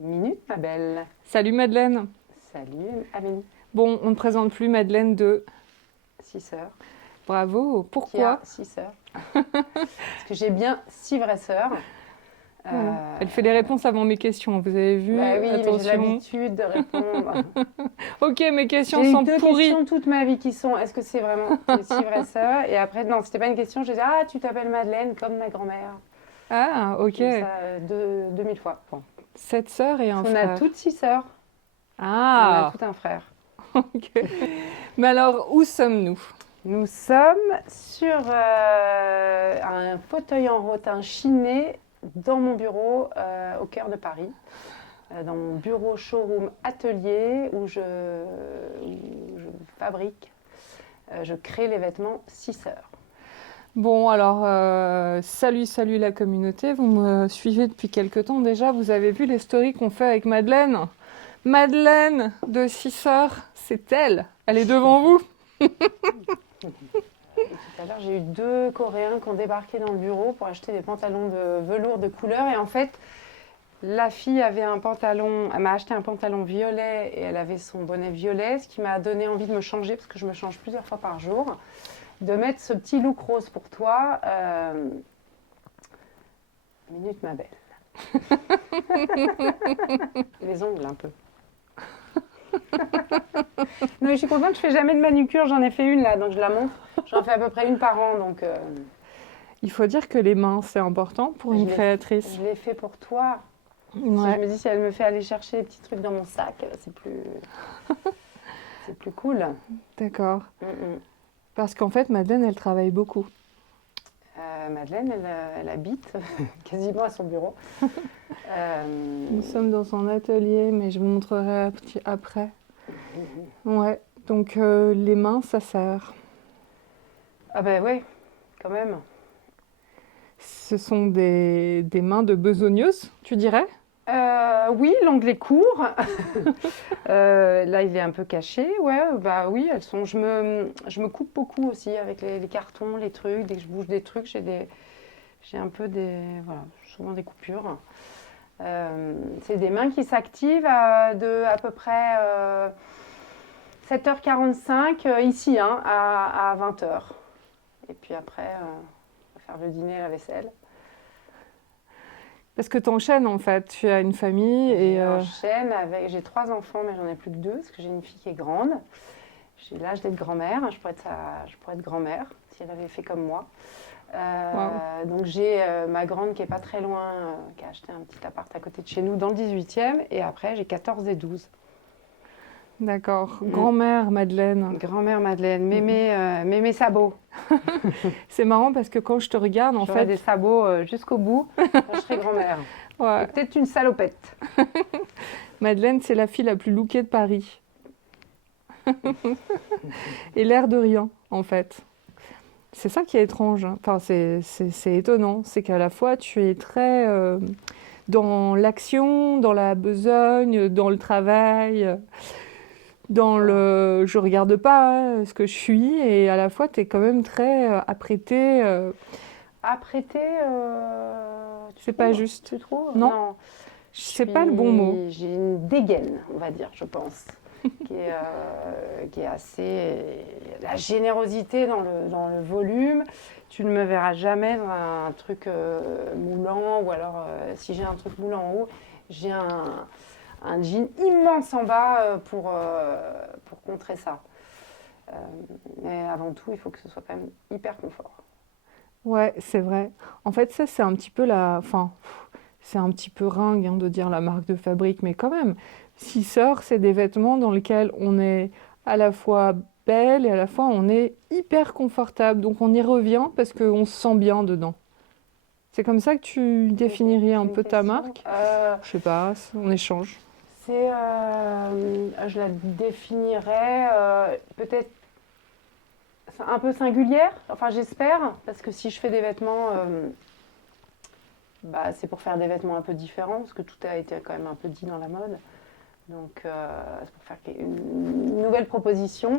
Minute, ma belle. Salut Madeleine. Salut, Amélie. Bon, on ne présente plus Madeleine de... 6 sœurs. Bravo. Qui a Pourquoi? 6 sœurs. Parce que j'ai bien 6 vraies sœurs. Voilà. Euh, Elle fait les réponses avant mes questions, vous avez vu? Bah oui, mais j'ai Attention. l'habitude de répondre. Ok, mes questions J'ai eu sont deux pourries. questions toute ma vie qui sont est-ce que c'est vraiment tes 6 vraies sœurs? Et après, non, c'était pas une question. J'ai dit ah, tu t'appelles Madeleine comme ma grand-mère. Ah, J'ai eu ok. ça 2000 fois. Bon. 7 sœurs et un On a frère. toutes 6 sœurs et on a Ah, tout un frère. ok. Mais alors, où sommes-nous? Nous sommes sur un fauteuil en rotin chiné dans mon bureau au cœur de Paris, dans mon bureau showroom atelier où je fabrique, je crée les vêtements 6 sœurs. Bon, alors, salut la communauté. Vous me suivez depuis quelque temps déjà. Vous avez vu les stories qu'on fait avec Madeleine? Madeleine de 6 sœurs, c'est elle. Elle est devant vous. Et tout à l'heure, j'ai eu 2 Coréens qui ont débarqué dans le bureau pour acheter des pantalons de velours de couleur. Et en fait, la fille avait un pantalon, elle m'a acheté un pantalon violet et elle avait son bonnet violet, ce qui m'a donné envie de me changer parce que je me change plusieurs fois par jour, de mettre ce petit look rose pour toi. Minute, ma belle. Les ongles un peu. Non, mais je suis contente, je fais jamais de manucure, j'en ai fait une là, donc je la montre. J'en fais à peu près une par an, donc Il faut dire que les mains, c'est important pour une créatrice. je l'ai fait pour toi. Si je Ouais, me dis si elle me fait aller chercher les petits trucs dans mon sac, c'est plus cool. d'accord. Mm, mm. Parce qu'en fait, Madeleine, elle travaille beaucoup. Madeleine, elle habite quasiment à son bureau. Nous sommes dans son atelier, mais je vous montrerai après. Ouais, donc les mains, ça sert. Ah ben ouais, quand même. Ce sont des mains de besogneuse, tu dirais? Oui, l'onglet court. Là, il est un peu caché. Ouais, bah oui, elles sont. Je me coupe beaucoup aussi avec les cartons, les trucs. Dès que je bouge des trucs, j'ai un peu voilà, souvent des coupures. C'est des mains qui s'activent à peu près 7h45 ici, hein, à 20h. Et puis après, on va faire le dîner, la vaisselle. Parce que tu enchaînes en fait, tu as une famille et... J'enchaîne avec. J'ai 3 enfants, mais j'en ai plus que 2 parce que j'ai une fille qui est grande. J'ai l'âge d'être grand-mère. Je pourrais être grand-mère si elle avait fait comme moi. Waouh, Donc j'ai ma grande qui est pas très loin, qui a acheté un petit appart à côté de chez nous dans le 18e. Et après, j'ai 14 et 12. d'accord. Mm. Grand-mère, Madeleine. Grand-mère Madeleine, mémé sabots. C'est marrant parce que quand je te regarde, en J'aurai fait... des sabots jusqu'au bout quand je serai grand-mère. Et Ouais, peut-être une salopette. Madeleine, c'est la fille la plus lookée de Paris. Et l'air de rien, en fait. C'est ça qui est étrange, hein. Enfin, c'est étonnant. C'est qu'à la fois, tu es très dans l'action, dans la besogne, dans le travail, dans le je regarde pas hein, ce que je suis, et à la fois, tu es quand même très apprêtée. Apprêtée, tu C'est pas trouves? juste. Tu trouves? Non, Non. c'est pas le bon mot. J'ai une dégaine, on va dire, je pense, qui est assez. La générosité dans le volume. Tu ne me verras jamais dans un truc moulant, ou alors si j'ai un truc moulant en haut, j'ai un jean immense en bas pour contrer ça. Euh, mais avant tout, il faut que ce soit quand même hyper confort. Ouais, c'est vrai. En fait, ça, c'est un petit peu la... Enfin, c'est un petit peu ringue hein, de dire la marque de fabrique, mais quand même, Six Sœurs, c'est des vêtements dans lesquels on est à la fois belle et à la fois on est hyper confortable. Donc on y revient parce qu'on se sent bien dedans. C'est comme ça que tu définirais C'est un une peu ta question. marque? Je sais pas, on échange. Je la définirais peut-être un peu singulière, enfin j'espère, parce que si je fais des vêtements, bah, c'est pour faire des vêtements un peu différents, parce que tout a été quand même un peu dit dans la mode. Donc c'est pour faire une nouvelle proposition,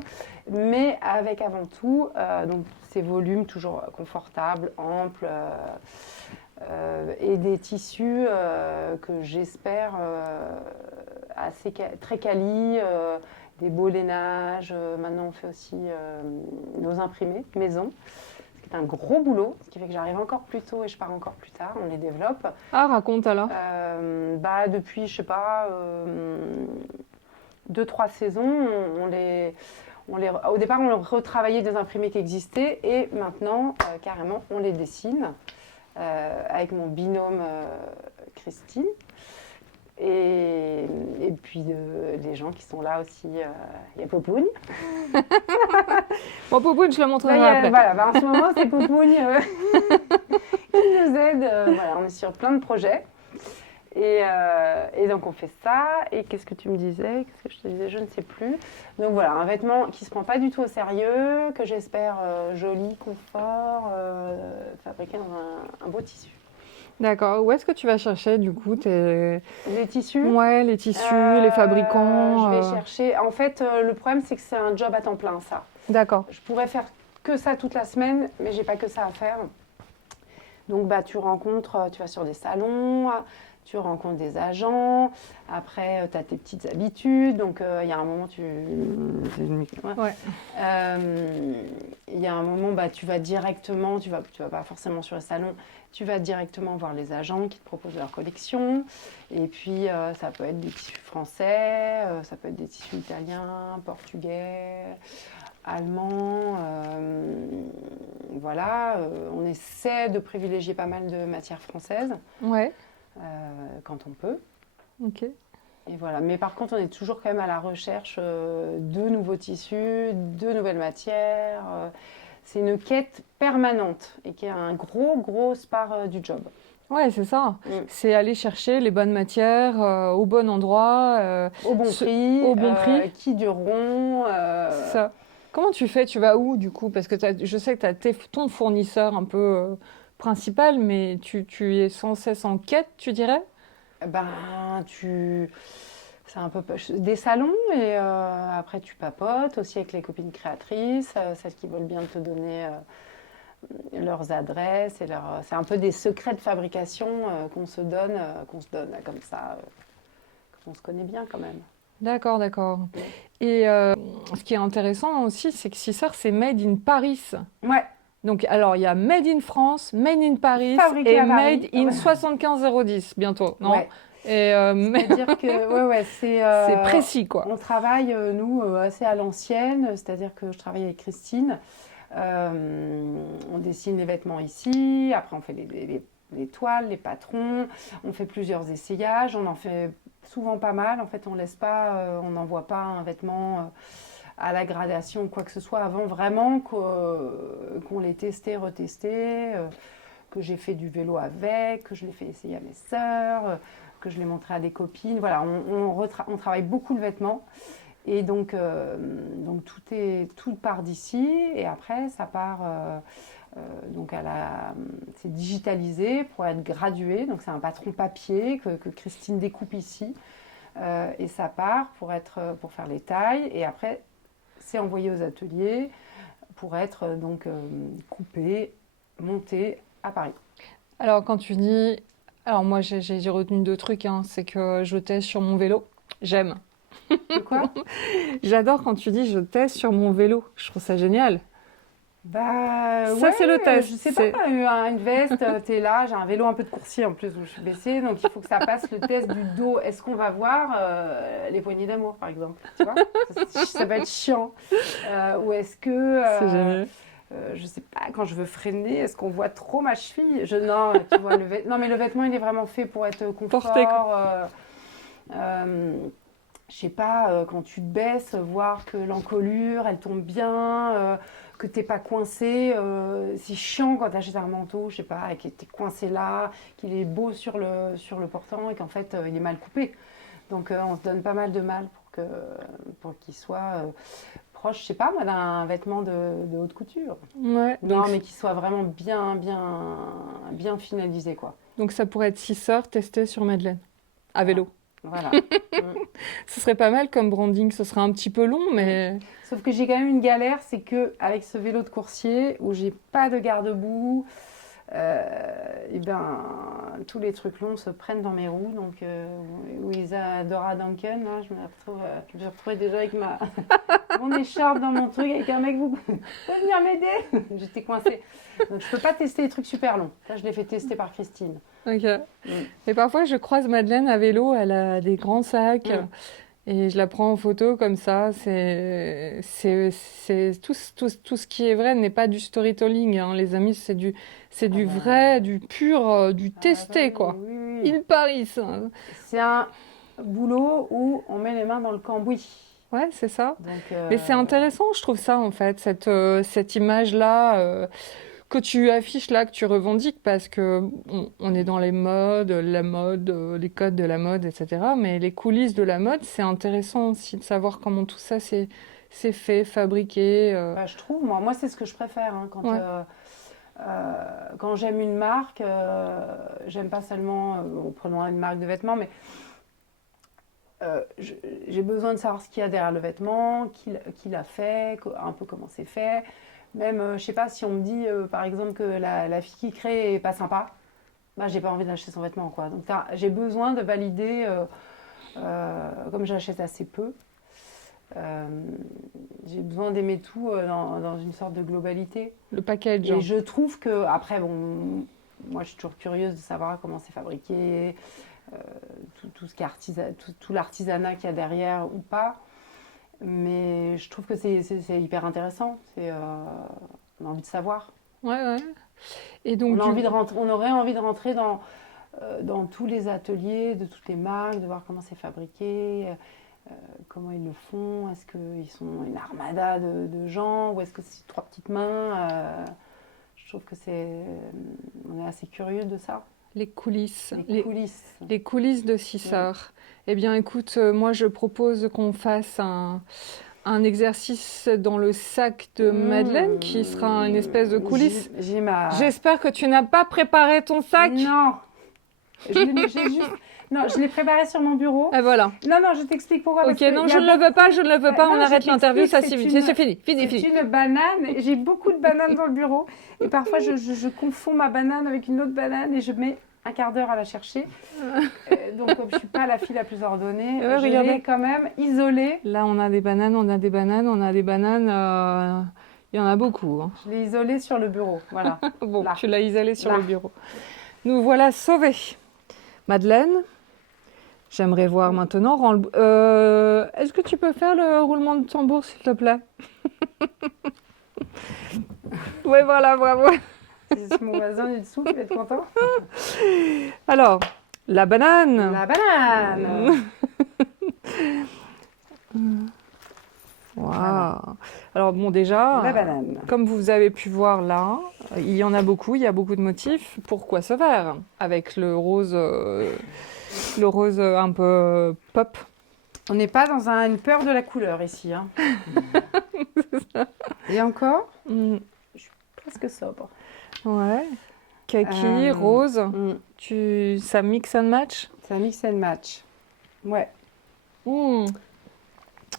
mais avec avant tout donc, ces volumes toujours confortables, amples, et des tissus que j'espère très quali, des beaux lainages. Maintenant, on fait aussi nos imprimés maison. C'est un gros boulot, ce qui fait que j'arrive encore plus tôt et je pars encore plus tard. On les développe. Ah, raconte alors. Depuis, je sais pas, 2-3 saisons, au départ, on retravaillait des imprimés qui existaient et maintenant, carrément, on les dessine avec mon binôme Christine. Et puis les gens qui sont là aussi, il y a Popoune. Bon, Popoune, je le montrerai après. Voilà, en ce moment, c'est Popoune qui nous aide. Voilà, on est sur plein de projets. Et donc, on fait ça. Et qu'est-ce que tu me disais? Qu'est-ce que je te disais? Je ne sais plus. Donc, voilà, un vêtement qui ne se prend pas du tout au sérieux, que j'espère joli, confort, fabriqué dans un beau tissu. D'accord. Où est-ce que tu vas chercher, du coup, Les tissus? Ouais, les tissus, les fabricants. Je vais chercher. En fait, le problème, c'est que c'est un job à temps plein, ça. D'accord. Je pourrais faire que ça toute la semaine, mais j'ai pas que ça à faire. Donc, tu vas sur des salons, tu rencontres des agents. Après, tu as tes petites habitudes. Donc, il y a un moment, Ouais. Il y a un moment, tu vas directement, tu vas pas forcément sur le salon, tu vas directement voir les agents qui te proposent leur collection. Et puis, ça peut être des tissus français, ça peut être des tissus italiens, portugais, allemands. Voilà, on essaie de privilégier pas mal de matières françaises. Ouais. Quand on peut. Ok. Et voilà. Mais par contre, on est toujours quand même à la recherche de nouveaux tissus, de nouvelles matières. C'est une quête permanente et qui est un gros part du job. Ouais, c'est ça. C'est aller chercher les bonnes matières au bon endroit. Au bon prix. Au bon prix. Qui dureront. C'est ça. Comment tu fais? Tu vas où, du coup? Parce que je sais que tu as ton fournisseur un peu principal, mais tu es sans cesse en quête, tu dirais? C'est un peu des salons et après tu papotes aussi avec les copines créatrices, celles qui veulent bien te donner leurs adresses c'est un peu des secrets de fabrication qu'on se donne là, comme ça, qu'on se connaît bien quand même. D'accord. Et ce qui est intéressant aussi, c'est que Sisseur, c'est Made in Paris. Ouais. Donc, alors, il y a Made in France, Made in Paris Fabriqué et à Paris. Made in 75010 bientôt, non? Ouais. Et c'est-à-dire que c'est précis, quoi. On travaille, nous, assez à l'ancienne, c'est-à-dire que je travaille avec Christine. On dessine les vêtements ici, après on fait les toiles, les patrons, on fait plusieurs essayages, on en fait souvent pas mal. En fait, on laisse pas, on n'envoie pas un vêtement à la gradation ou quoi que ce soit avant vraiment qu'on l'ait testé, retesté, que j'ai fait du vélo avec, que je l'ai fait essayer à mes sœurs, que je l'ai montré à des copines. Voilà, on travaille beaucoup le vêtement. Et donc tout part d'ici et après ça part c'est digitalisé pour être gradué, donc c'est un patron papier que Christine découpe ici et ça part pour faire les tailles et après c'est envoyé aux ateliers pour être coupé, monté à Paris. Alors quand tu dis, alors moi j'ai retenu deux trucs, hein. C'est que je teste sur mon vélo, j'aime. Quoi? J'adore quand tu dis je teste sur mon vélo. Je trouve ça génial. Ça, Ouais, c'est le test. Je sais pas, une veste, t'es là, j'ai un vélo un peu de coursier en plus où je suis baissée, donc il faut que ça passe le test du dos. Est-ce qu'on va voir les poignées d'amour, par exemple? Tu vois? Ça va être chiant. Ou est-ce que... C'est génial. je sais pas, quand je veux freiner, est-ce qu'on voit trop ma cheville? Non, tu vois, non, mais le vêtement, il est vraiment fait pour être confort. Porté, je sais pas, quand tu te baisses, voir que l'encolure, elle tombe bien, que t'es pas coincé. C'est chiant quand t'achètes un manteau, je sais pas, et que t'es coincé là, qu'il est beau sur le portant et qu'en fait, il est mal coupé. Donc, on se donne pas mal de mal pour qu'il soit proche, je sais pas, moi, d'un vêtement de haute couture. Ouais. Non, mais qu'il soit vraiment bien finalisé, quoi. Donc ça pourrait être 6 heures testé sur Madeleine, à vélo. Voilà. Ce serait pas mal comme branding, ce serait un petit peu long, mais... Sauf que j'ai quand même une galère, c'est que avec ce vélo de coursier où j'ai pas de garde-boue, et ben, tous les trucs longs se prennent dans mes roues. Donc, où Isadora Duncan, là, je me retrouvais déjà avec mon écharpe dans mon truc, avec un mec, vous pouvez venir m'aider? J'étais coincée. Donc, je peux pas tester les trucs super longs. Ça, je l'ai fait tester par Christine. Ok. Et parfois, je croise Madeleine à vélo, elle a des grands sacs. Et je la prends en photo comme ça. Tout ce qui est vrai n'est pas du storytelling, hein, les amis. C'est du vrai, du pur, du testé, quoi. Oui. Il Paris. C'est un boulot où on met les mains dans le cambouis. Ouais, c'est ça. Donc, Mais c'est intéressant, je trouve ça, en fait, cette image-là que tu affiches là, que tu revendiques, parce que on est dans les modes, la mode, les codes de la mode, etc. Mais les coulisses de la mode, c'est intéressant aussi de savoir comment tout ça c'est fait, fabriqué. Bah, je trouve, moi c'est ce que je préfère. Hein, quand j'aime une marque, j'aime pas seulement, prenons une marque de vêtements, mais j'ai besoin de savoir ce qu'il y a derrière le vêtement, qui l'a fait, un peu comment c'est fait. Même, je sais pas, si on me dit, par exemple, que la fille qui crée est pas sympa, bah, j'ai pas envie d'acheter son vêtement, quoi. Donc, j'ai besoin de valider, comme j'achète assez peu, j'ai besoin d'aimer tout dans une sorte de globalité. Le package. Et je trouve que, après, bon, moi, je suis toujours curieuse de savoir comment c'est fabriqué, tout ce qui est tout l'artisanat qu'il y a derrière ou pas. Mais je trouve que c'est hyper intéressant. On a envie de savoir. Ouais. Et donc, on aurait envie de rentrer dans tous les ateliers de toutes les marques, de voir comment c'est fabriqué, comment ils le font. Est-ce qu'ils sont une armada de gens ou est-ce que c'est 3 petites mains? Je trouve que on est assez curieux de ça. les coulisses. Les coulisses. Les coulisses de Six Sœurs. Eh bien, écoute, moi, je propose qu'on fasse un exercice dans le sac de Madeleine qui sera une espèce de coulisse. J'espère que tu n'as pas préparé ton sac. Non. Je l'ai préparé sur mon bureau. Et voilà. Non, je t'explique pourquoi. Ok, non, je ne le veux pas, on arrête l'interview, ça c'est fini. C'est une banane, j'ai beaucoup de bananes dans le bureau. Et parfois, je confonds ma banane avec une autre banane et je mets un quart d'heure à la chercher. Donc, comme je ne suis pas la fille la plus ordonnée, je l'ai quand même isolée. Là, on a des bananes. Il y en a beaucoup. Hein. Je l'ai isolée sur le bureau, voilà. Bon, là. Tu l'as isolée sur le bureau. Nous voilà sauvés. Madeleine, j'aimerais voir maintenant. Est-ce que tu peux faire le roulement de tambour, s'il te plaît? Oui, voilà, bravo. C'est mon voisin du dessous qui va être content. Alors, la banane. La banane. Wow. Alors bon, déjà, la banane. Comme vous avez pu voir là, il y en a beaucoup, il y a beaucoup de motifs. Pourquoi ce vert? Avec le rose un peu pop. On n'est pas dans une peur de la couleur ici. Hein. Et encore, je suis presque sobre. Ouais. Kaki, rose, ça mix and match? Ça mix and match. Ouais.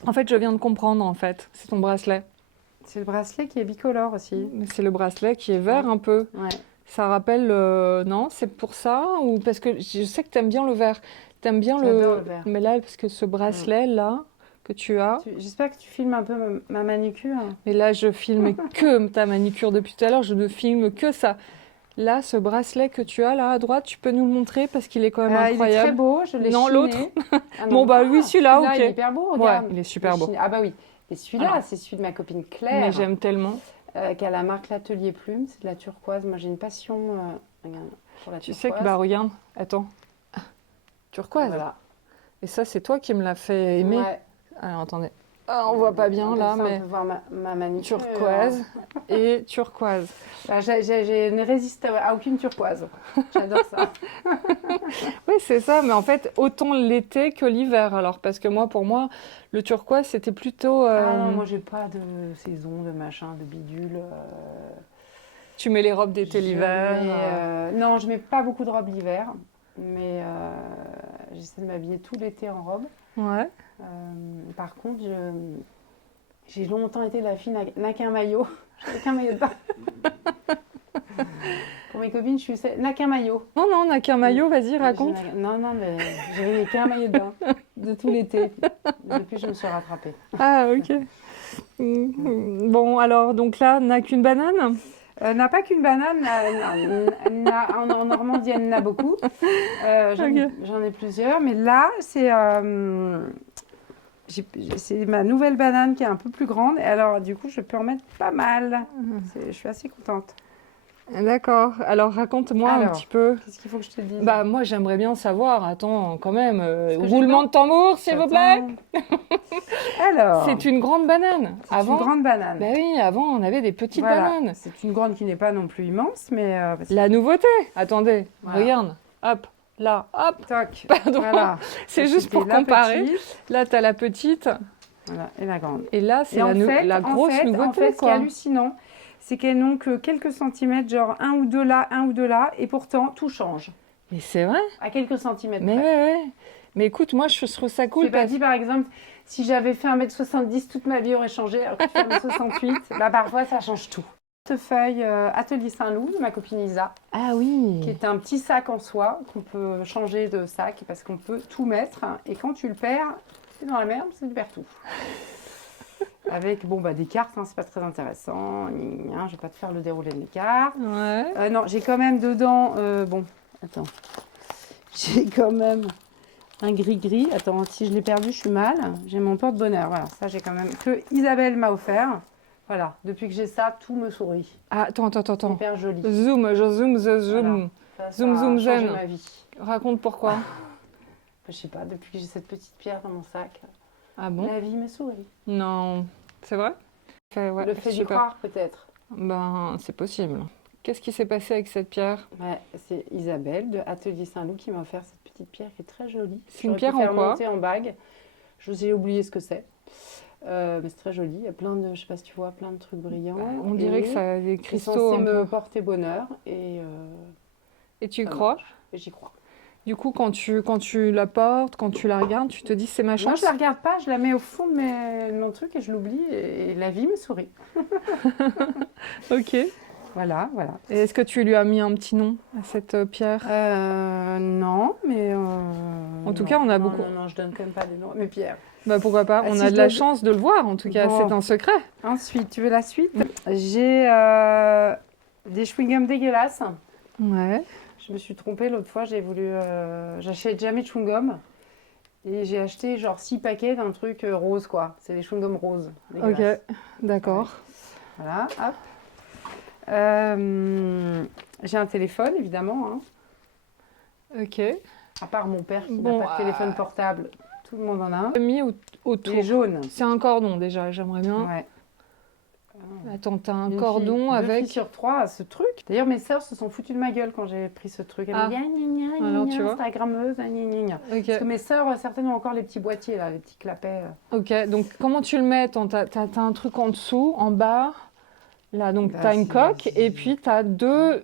En fait, je viens de comprendre, en fait. C'est ton bracelet. C'est le bracelet qui est bicolore aussi. C'est le bracelet qui est vert un peu. Ouais. Ça rappelle... Non, c'est pour ça? Ou parce que je sais que tu aimes bien le vert. T'aimes bien le vert. Mais là, parce que ce bracelet-là que tu as... J'espère que tu filmes un peu ma manicure. Mais là, je filme que ta manicure depuis tout à l'heure. Je ne filme que ça. Là, ce bracelet que tu as là à droite, tu peux nous le montrer parce qu'il est quand même incroyable. Il est très beau, je l'ai chiné. Non, l'autre. Bon, bah oui, celui-là, ok. Il est hyper beau, regarde. Ouais, il est super beau. Ah bah oui. Et celui-là, c'est celui de ma copine Claire. Mais j'aime tellement. Qui a la marque L'Atelier Plume, c'est de la turquoise. Moi, j'ai une passion pour la turquoise. Tu sais que, regarde, attends. Turquoise. Voilà. Et ça, c'est toi qui me l'as fait aimer. Ouais. Alors, attendez. Ah, on voit pas bien là, mais on peut voir ma manicure. Turquoise et turquoise. Bah, je ne résiste à aucune turquoise. J'adore ça. Oui, c'est ça. Mais en fait, autant l'été que l'hiver. Alors, parce que pour moi, le turquoise, c'était plutôt... Ah non, moi, j'ai pas de saison, de machin, de bidule. Tu mets les robes d'été l'hiver Non, je mets pas beaucoup de robes l'hiver. Mais j'essaie de m'habiller tout l'été en robe. Ouais. Par contre, j'ai longtemps été la fille n'a qu'un maillot. Je n'ai qu'un maillot de bain. Pour mes copines, n'a qu'un maillot. Non, non, on n'a qu'un maillot, vas-y, raconte. Non, mais j'avais qu'un maillot de bain de tout l'été. Depuis, je me suis rattrapée. Ah, ok. Bon, alors, donc là, n'a qu'une banane? N'a pas qu'une banane, en Normandie, elle en a beaucoup. J'en ai plusieurs, mais là, c'est ma nouvelle banane qui est un peu plus grande. Et alors, du coup, je peux en mettre pas mal. Je suis assez contente. D'accord. Alors, raconte-moi un petit peu. Qu'est-ce qu'il faut que je te dise? Bah, moi, j'aimerais bien savoir. Attends, quand même. que Roulement de tambour, s'il vous plaît. Alors, C'est une grande banane. c'est une grande banane. Bah oui, avant, on avait des petites Voilà. bananes. C'est une grande qui n'est pas non plus immense, mais... La nouveauté. Attendez, Voilà. regarde. Hop, là, hop. Toc. Pardon. Voilà. C'est Ça, juste pour c'était la comparer. petite. Là, tu as la petite. Voilà, et la grande. Et là, c'est Et la grosse nouveauté, en fait, ce qui est quoi. hallucinant, c'est qu'elles n'ont que quelques centimètres, genre un ou deux là, et pourtant, tout change. Mais c'est vrai. À quelques centimètres Mais près. ouais. Mais écoute, moi, je trouve ça cool. C'est pas dit, par exemple, si j'avais fait 1m70, toute ma vie aurait changé, alors que je fais 1m68, bah parfois, ça change tout. Portefeuille Atelier Saint-Loup de ma copine Isa, Ah oui. qui est un petit sac en soie qu'on peut changer de sac parce qu'on peut tout mettre. Et quand tu le perds, c'est dans la merde, tu perds tout. Avec des cartes, hein, c'est pas très intéressant. Je vais pas te faire le déroulé des cartes. Ouais. Non, j'ai quand même dedans. Attends. J'ai quand même un gris-gris. Attends, si je l'ai perdu, je suis mal. J'ai mon porte-bonheur. Voilà, ça j'ai quand même que Isabelle m'a offert. Voilà, depuis que j'ai ça, tout me sourit. Ah, attends. Hyper joli. Zoom, je zoom, je zoom. Voilà. Ça Zoom, a zoom, changé zen. ma vie. Raconte pourquoi. Je sais pas, depuis que j'ai cette petite pierre dans mon sac, Ah bon? la vie me sourit. Non. C'est vrai? Ouais, Le fait je d'y sais pas. croire, peut-être. Ben, c'est possible. Qu'est-ce qui s'est passé avec cette pierre? Ouais, c'est Isabelle de Atelier Saint-Loup qui m'a offert cette petite pierre qui est très jolie. C'est une J'aurais pu pierre en faire quoi? monter en bague. Je vous ai oublié ce que c'est. Mais c'est très joli. Il y a plein de, je sais pas si tu vois, plein de trucs brillants. On dirait que ça a des C'est cristaux censé un me peu. porter bonheur et Et tu ça crois? marche. Et j'y crois. Du coup, quand tu la portes, quand tu la regardes, tu te dis c'est ma Moi, chance? je la regarde pas, je la mets au fond de mon truc et je l'oublie et la vie me sourit. Ok. Et Voilà. est-ce que tu lui as mis un petit nom à cette pierre? Non, mais En tout non. cas, on a Non, beaucoup. Non, je donne quand même pas des noms à mes pierres. Bah pourquoi pas? Ah, On si a je de la dois- chance de le voir, en tout cas, Bon. c'est un secret. Ensuite, tu veux la suite? J'ai des chewing-gums dégueulasses. Ouais. Je me suis trompée l'autre fois, j'ai voulu. J'achète jamais de chewing-gum. Et j'ai acheté genre 6 paquets d'un truc rose, quoi. C'est des chewing-gums roses. Ok, dégueulasses. d'accord. Voilà, hop. J'ai un téléphone, évidemment. Hein. Ok. À part mon père qui Bon, n'a pas de téléphone portable, tout le monde en a un. Mis Il autour. est jaune. C'est un cordon déjà, j'aimerais bien. Ouais. Attends, t'as un Une cordon fille, 2 avec. filles sur 3 à ce truc. D'ailleurs, mes sœurs se sont foutues de ma gueule quand j'ai pris ce truc. Elles Ah. me disent, gna, gna, gna, Alors, gna, tu vois. Instagrammeuse, gna, gna, gna. Ok. Parce que mes sœurs, certaines ont encore les petits boîtiers, là, les petits clapets. Ok, donc comment tu le mets? T'as un truc en dessous, en bas. Là, donc t'as une coque Vas-y. et puis t'as deux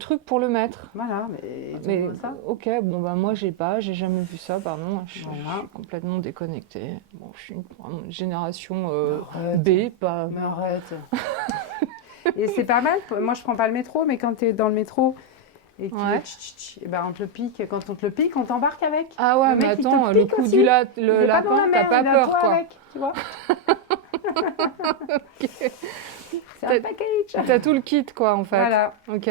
trucs pour le mettre. Voilà, mais Mais tout ça. ok, bon bah moi j'ai jamais vu ça, pardon. Je Voilà. suis complètement déconnectée. Bon, je suis une génération Arrête. B, pas. Mais arrête. Et c'est pas mal. Moi, je prends pas le métro, mais quand tu es dans le métro et que tu Ouais. veux et ben on te le pique. Quand on te le pique, on t'embarque avec. Ah ouais, Le mais mec, il te attends, le pique coup aussi. du Il est pas lapin, dans la t'as mer, pas il a peur toi quoi. avec, tu vois. C'est un package. T'as tout le kit quoi en fait. Voilà, Ok.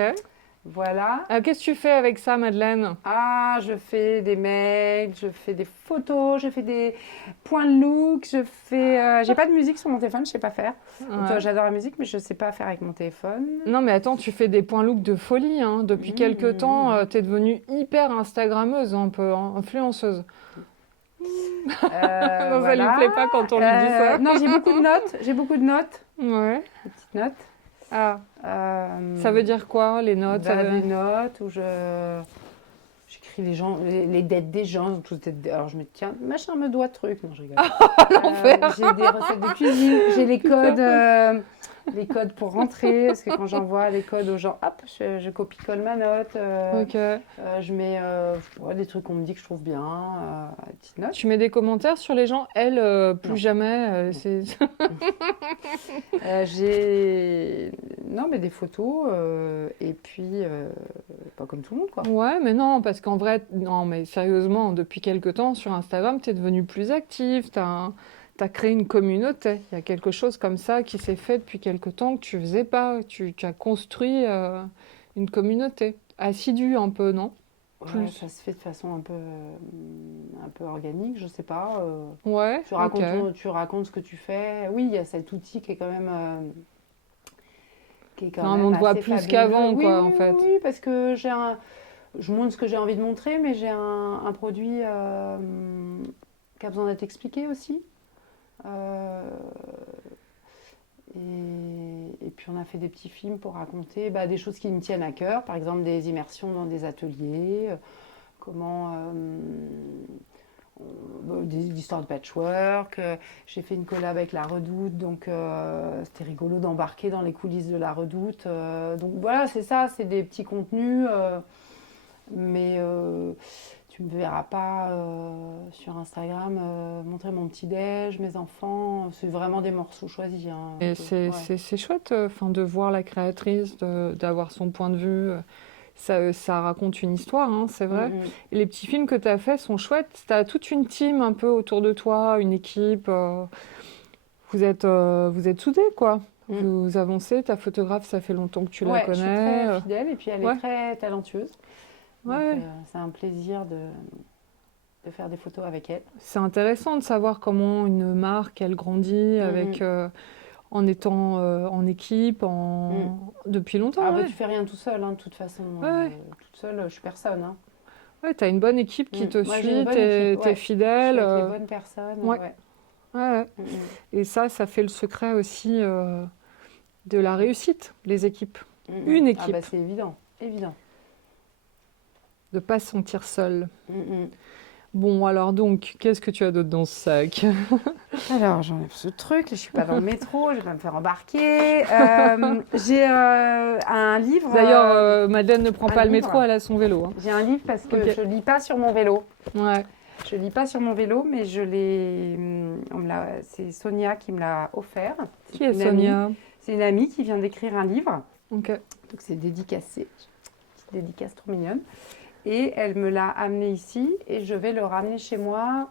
voilà. Qu'est-ce que tu fais avec ça, Madeleine? Ah, je fais des mails, je fais des photos, je fais des points de look, je fais. J'ai pas de musique sur mon téléphone, je sais pas faire. Ouais. Toi, j'adore la musique, mais je sais pas faire avec mon téléphone. Non mais attends, tu fais des points look de folie, hein. Depuis quelques temps, t'es devenue hyper Instagrammeuse, un peu, hein, influenceuse. Non, ça lui plaît pas quand on lui dit ça. Non, j'ai beaucoup de notes. J'ai beaucoup de notes. Ouais. Des petites notes. Ah, Euh, ça veut dire quoi, les notes? bah, des notes où j'écris les dettes des gens. Alors je me dis, tiens, machin me doit truc. Non, je rigole. L'enfer. J'ai des recettes de cuisine. J'ai les codes les codes pour rentrer, parce que quand j'envoie les codes aux gens, hop, je copie-colle ma note. Ok. Je mets des trucs qu'on me dit que je trouve bien, des petites notes. Tu mets des commentaires sur les gens? Elle, plus Non. jamais. Non. C'est... J'ai non mais des photos et puis pas comme tout le monde quoi. Ouais, mais non, parce qu'en vrai, non, mais sérieusement, depuis quelque temps, sur Instagram, tu es devenue plus active, t'as créé une communauté. Il y a quelque chose comme ça qui s'est fait depuis quelque temps que tu faisais pas. Tu as construit une communauté. Assidue un peu, non? Ouais, Plus. ça se fait de façon un peu organique, je sais pas. Ouais, ok. Tu racontes ce que tu fais. Oui, il y a cet outil qui est quand Non, mais même on te voit assez plus fabuleux. qu'avant, Oui, quoi, oui, en fait. oui, oui, parce que je montre ce que j'ai envie de montrer, mais j'ai un produit qui a besoin d'être expliqué aussi. Euh, et puis on a fait des petits films pour raconter des choses qui me tiennent à cœur, par exemple des immersions dans des ateliers, comment des histoires de patchwork. J'ai fait une collab avec La Redoute, donc c'était rigolo d'embarquer dans les coulisses de La Redoute. Donc voilà, c'est ça, c'est des petits contenus, mais tu me verras pas sur Instagram montrer mon petit déj, mes enfants. C'est vraiment des morceaux choisis, hein, un Et peu. c'est Ouais. c'est chouette, enfin, de voir la créatrice, d'avoir son point de vue. Ça raconte une histoire, hein, c'est vrai. Mm, Et les petits films que tu as faits sont chouettes. Tu as toute une team un peu autour de toi, une équipe. Vous êtes soudés, quoi. mm, mm. Vous avancez. Ta photographe, ça fait longtemps que tu la Ouais, je suis très connais. fidèle et puis elle est Ouais, très talentueuse. Donc ouais. c'est un plaisir de faire des photos avec elle. C'est intéressant de savoir comment une marque, elle grandit Mm, avec, en étant en équipe, mm, mm. depuis longtemps, Ah ouais. tu fais rien tout seul, hein, de toute façon. Ouais, ouais. Toute seule, je suis personne. Hein. Ouais, t'as une bonne équipe qui te Moi j'ai une suit, bonne équipe, t'es ouais. Je suis fidèle. avec les bonnes personnes, Ouais, ouais. ouais, ouais. Mm, Et ça fait le secret aussi de la réussite, les équipes. Une Ah bah équipe, c'est évident, évident. de pas se sentir seule. Mm, mm. Bon, alors donc, qu'est-ce que tu as d'autre dans ce sac? Alors j'enlève ce truc, je suis pas dans le métro, je vais pas me faire embarquer. J'ai un livre. D'ailleurs, Madeleine ne prend Un pas le métro, livre. elle a son vélo, hein. J'ai un livre parce que Ok. je lis pas sur mon vélo. Ouais. Je lis pas sur mon vélo, mais je l'ai. C'est Sonia qui me l'a offert. Qui est Une amie. Sonia? C'est une amie qui vient d'écrire un livre. Ok. Donc c'est dédicacé. Petite dédicace trop mignonne. Et elle me l'a amené ici et je vais le ramener chez moi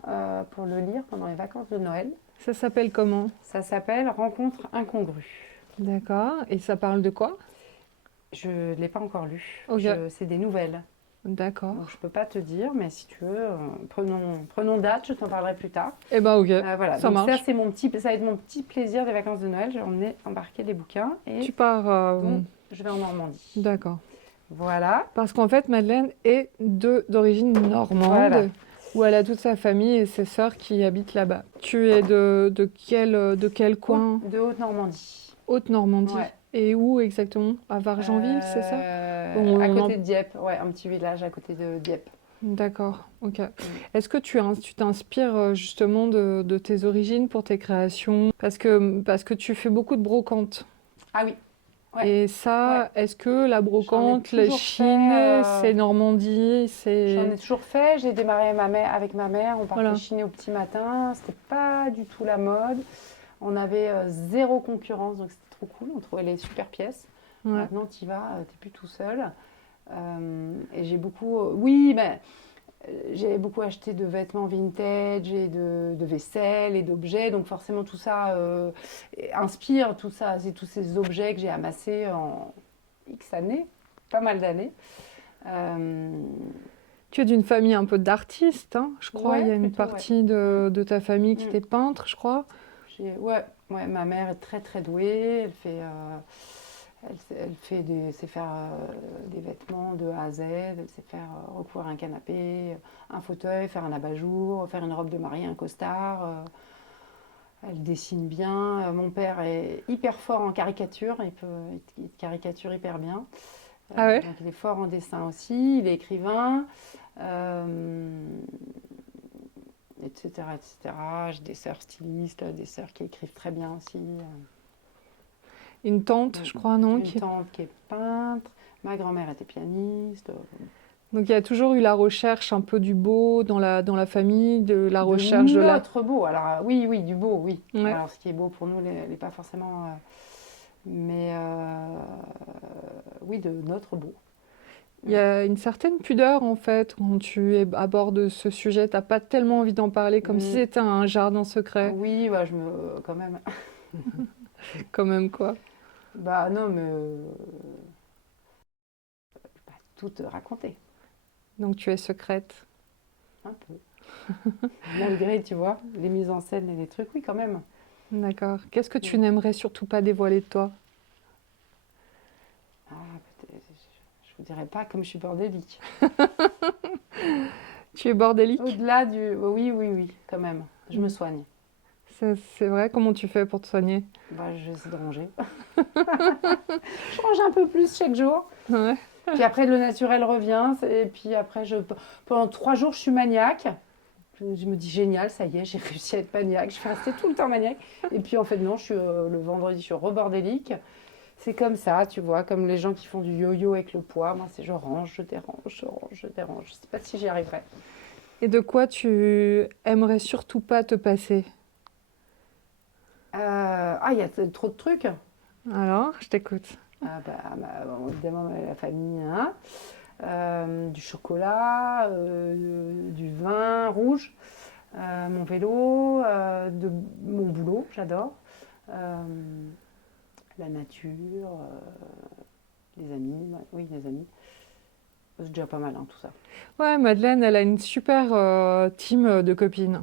pour le lire pendant les vacances de Noël. Ça s'appelle comment? Ça s'appelle Rencontre incongrue. D'accord. Et ça parle de quoi? Je ne l'ai pas encore lu. Ok. C'est des nouvelles. D'accord. Donc je peux pas te dire, mais si tu veux, prenons date, je t'en parlerai plus tard. Eh ben, ok. Voilà, Ça donc ça marche. c'est ça va être mon petit plaisir des vacances de Noël. Je vais emmener embarquer les bouquins et Tu pars. donc je vais en Normandie. D'accord. Voilà. Parce qu'en fait, Madeleine est d'origine normande, Voilà. où elle a toute sa famille et ses sœurs qui habitent là-bas. Tu es de quel coin? De Haute-Normandie. Haute-Normandie. Ouais. Et où exactement? À Vargenville, c'est ça? Bon, À on en- côté de Dieppe, ouais, un petit village à côté de Dieppe. D'accord, ok. Est-ce que tu t'inspires justement de tes origines pour tes créations? Parce que tu fais beaucoup de brocantes. Ah oui, ouais, Et ouais. ça, est-ce que la brocante, les toujours Chine, fait, c'est Normandie, j'en ai c'est... toujours fait. J'ai démarré avec ma mère. On partait Voilà. chiner au petit matin. C'était pas du tout la mode. On avait zéro concurrence, donc c'était trop cool. On trouvait les super pièces. Ouais. Maintenant, tu y vas, t'es plus tout seul. Et j'ai beaucoup, oui, mais j'ai beaucoup acheté de vêtements vintage et de vaisselle et d'objets. Donc forcément, tout ça inspire, tout ça. C'est tous ces objets que j'ai amassés en X années, pas mal d'années. Euh, Tu es d'une famille un peu d'artistes, hein, je crois. Ouais, Il y a une plutôt, ouais. partie de ta famille qui Mm. était peintre, je crois. Ouais, ma mère est très très douée. Elle sait faire des vêtements de A à Z. Elle sait faire recouvrir un canapé, un fauteuil, faire un abat-jour, faire une robe de mariée, un costard. Elle dessine bien. Mon père est hyper fort en caricature. Il caricature hyper bien. Ah ouais? Donc il est fort en dessin aussi. Il est écrivain. Etc., etc. J'ai des sœurs stylistes, des sœurs qui écrivent très bien aussi. Une tante, je crois, non? Une tante qui est peintre. Ma grand-mère était pianiste. Donc il y a toujours eu la recherche un peu du beau dans la famille, de la De recherche de la... notre beau. Alors, oui, oui, du beau, oui. Ouais. Alors, ce qui est beau pour nous n'est pas forcément. Mais oui, de notre beau. Il y a une certaine pudeur en fait quand abordes ce sujet. T'as pas tellement envie d'en parler comme si Mm. c'était un jardin secret, Oui, bah, quand même. quand même quoi. Bah, non, mais pas tout te raconter. Donc tu es secrète. Un peu. Malgré, tu vois, les mises en scène et les trucs, oui, quand même. D'accord. Qu'est-ce que tu n'aimerais surtout pas dévoiler de toi? Ah, peut-être, je vous dirais pas comme je suis bordélique. Tu es bordélique? Au-delà du. Oui, oui, oui, quand même. Je me Mm. soigne. C'est vrai, comment tu fais pour te soigner? Bah, j'essaie de ranger. Je range un peu plus chaque jour. Ouais. Puis après, le naturel revient. Et puis après, pendant 3 jours, je suis maniaque. Je me dis génial, ça y est, j'ai réussi à être maniaque. Je vais rester tout le temps maniaque. Et puis en fait, non, le vendredi, je suis rebordélique. C'est comme ça, tu vois, comme les gens qui font du yo-yo avec le poids. Moi, c'est je range, je dérange, je range, je dérange. Je sais pas si j'y arriverai. Et de quoi tu aimerais surtout pas te passer? Il y a trop de trucs. Alors, je t'écoute. Ah bah, bon, évidemment, la famille, hein. Du chocolat, du vin rouge, mon vélo, mon boulot, j'adore. Euh, la nature, les amis, ouais, oui, les amis. C'est déjà pas mal, hein, tout ça. Ouais, Madeleine, elle a une super team de copines.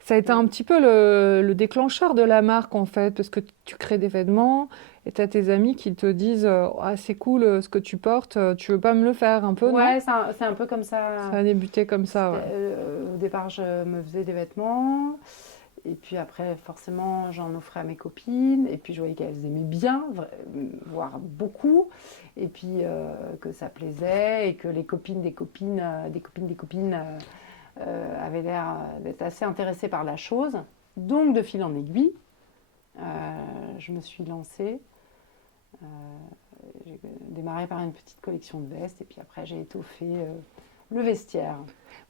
Ça a été Mm. un petit peu le déclencheur de la marque en fait, parce que tu crées des vêtements et tu as tes amis qui te disent ah, c'est cool ce que tu portes, tu veux pas me le faire un peu, non? Ouais, c'est un peu comme ça. Ça a débuté comme ça, ouais. Au départ, je me faisais des vêtements. Et puis après, forcément, j'en offrais à mes copines. Et puis je voyais qu'elles aimaient bien, voire beaucoup. Et puis que ça plaisait. Et que les copines des copines, des copines avaient l'air d'être assez intéressées par la chose. Donc, de fil en aiguille, je me suis lancée. Euh, j'ai démarré par une petite collection de vestes. Et puis après, j'ai étoffé le vestiaire.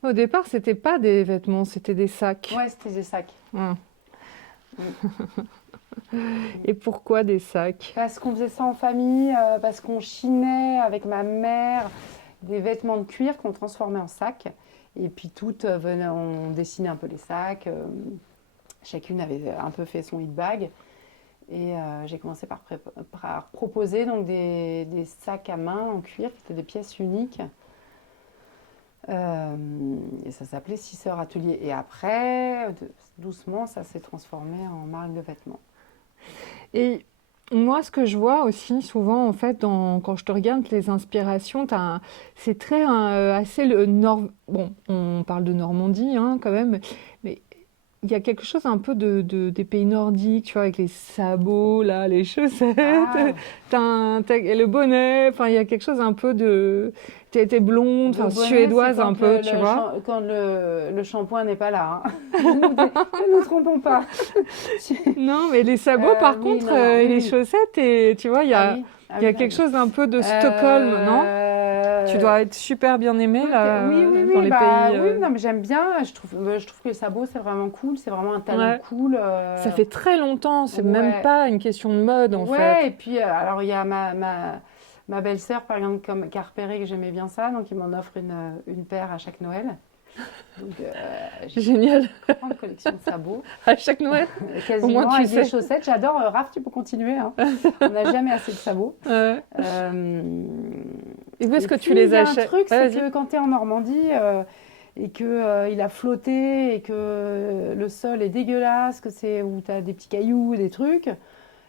Au départ, c'était pas des vêtements, c'était des sacs. Ouais, c'était des sacs. Hum. Mm. Et pourquoi des sacs? Parce qu'on faisait ça en famille, parce qu'on chinait avec ma mère des vêtements de cuir qu'on transformait en sacs. Et puis toutes venaient, on dessinait un peu les sacs. Chacune avait un peu fait son hit bag. Et j'ai commencé par proposer donc des sacs à main en cuir qui étaient des pièces uniques. Et ça s'appelait 6 heures atelier. Et après, doucement, ça s'est transformé en marque de vêtements. Et moi, ce que je vois aussi souvent, en fait, quand je te regarde les inspirations, c'est très assez le nord. Bon, on parle de Normandie, hein, quand même, mais il y a quelque chose un peu des pays nordiques, tu vois, avec les sabots, là, les chaussettes, Ah, et le bonnet. Enfin, il y a quelque chose un peu de. T'es blonde, le enfin, bonnet, suédoise c'est un quand peu, tu vois. quand le shampoing n'est pas là, hein. Ne nous trompons pas. Non, mais les sabots, par Oui, contre, non, non, et oui, les oui. chaussettes, et tu vois, il y Ah a, oui, ah il y oui, a non, quelque chose un peu de Stockholm, non? Tu Euh, dois être super bien aimée, là, oui, oui, dans oui, les bah pays. oui, non, mais j'aime bien. Je trouve que le sabot, c'est vraiment cool. C'est vraiment un talon Ouais. cool. Ça fait très longtemps, c'est même Ouais, pas une question de mode, en ouais. fait. Et puis, alors, il y a ma belle-sœur, par exemple, qui a repéré que j'aimais bien ça. Donc, il m'en offre une paire à chaque Noël. Donc, j'ai Génial. une grande collection de sabots. À chaque Noël, au moins Quasiment tu avec des sais. chaussettes. J'adore. Raph, tu peux continuer, hein. On n'a jamais assez de sabots. Ouais. Euh, Et où est-ce et que puis, tu il les y a un achètes? truc, Ouais, c'est vas-y. que quand tu es en Normandie et que il a flotté et que le sol est dégueulasse, où tu as des petits cailloux, des trucs,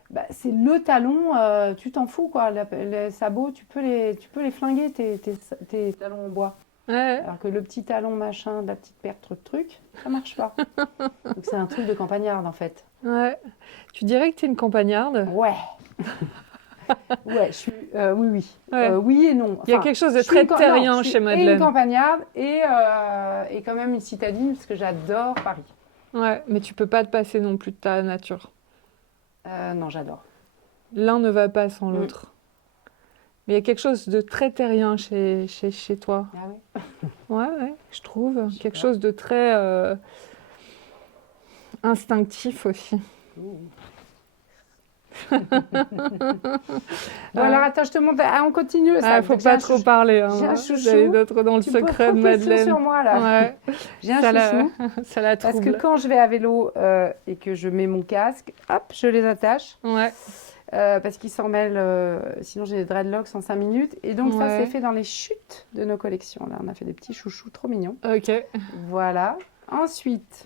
bah, c'est le talon, tu t'en fous, quoi. Les sabots, tu peux les flinguer, tes talons en bois. Ouais. Alors que le petit talon machin, de la petite paire truc, ça marche pas. Donc c'est un truc de campagnarde, en fait. Ouais. Tu dirais que tu es une campagnarde? Ouais. Ouais, je suis. Oui, oui. Ouais. Oui et non. Il y a Enfin, quelque chose de je suis très non, je terrien suis chez et une Madeleine. campagnarde et quand même une citadine parce que j'adore Paris. Ouais, mais tu peux pas te passer non plus de ta nature. Non, j'adore. L'un ne va pas sans Mm. l'autre. Mais il y a quelque chose de très terrien chez toi. Ah oui. Ouais, je trouve. Je sais Quelque pas. chose de très instinctif aussi. Bon, alors attends, je te montre. Ah, on continue le sac. Faut Donc, j'ai pas un trop chouchou. parler. J'ai un Hein. chouchou. J'allais d'autres dans le Tu poses secret trop de de questions Madeleine. sur moi là. Ouais, J'ai un ça chouchou. ça la Parce que trouble. quand je vais à vélo et que je mets mon casque, hop, je les attache. Ouais, Parce qu'ils s'en mêlent. Sinon, j'ai des dreadlocks en 5 minutes. Et donc, ça, ouais. c'est fait dans les chutes de nos collections. Là, on a fait des petits chouchous trop mignons. Ok. Voilà. Ensuite,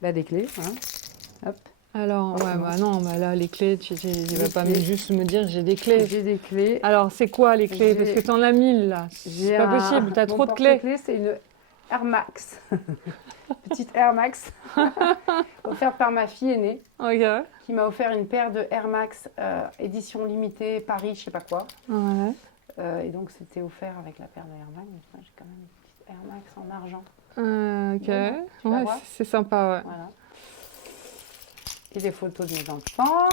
bah, des clés. Hein. Hop. Alors, ouais, Forcément. bah non, bah là, les clés, tu vas pas clés. juste me dire j'ai des clés. J'ai des clés. Alors, c'est quoi les clés? Parce que t'en as 1000 là. C'est pas possible, t'as mon trop de clés. porte-clés, c'est une Air Max. Petite Air Max. Offerte par ma fille aînée, Ok. qui m'a offert une paire de Air Max édition limitée, Paris, je sais pas quoi. Ouais. Et donc, c'était offert avec la paire de Air Max. Donc, moi, j'ai quand même une petite Air Max en argent. Ok. Voilà, tu vas Ouais, voir. c'est sympa, ouais. Voilà. Et des photos de mes enfants.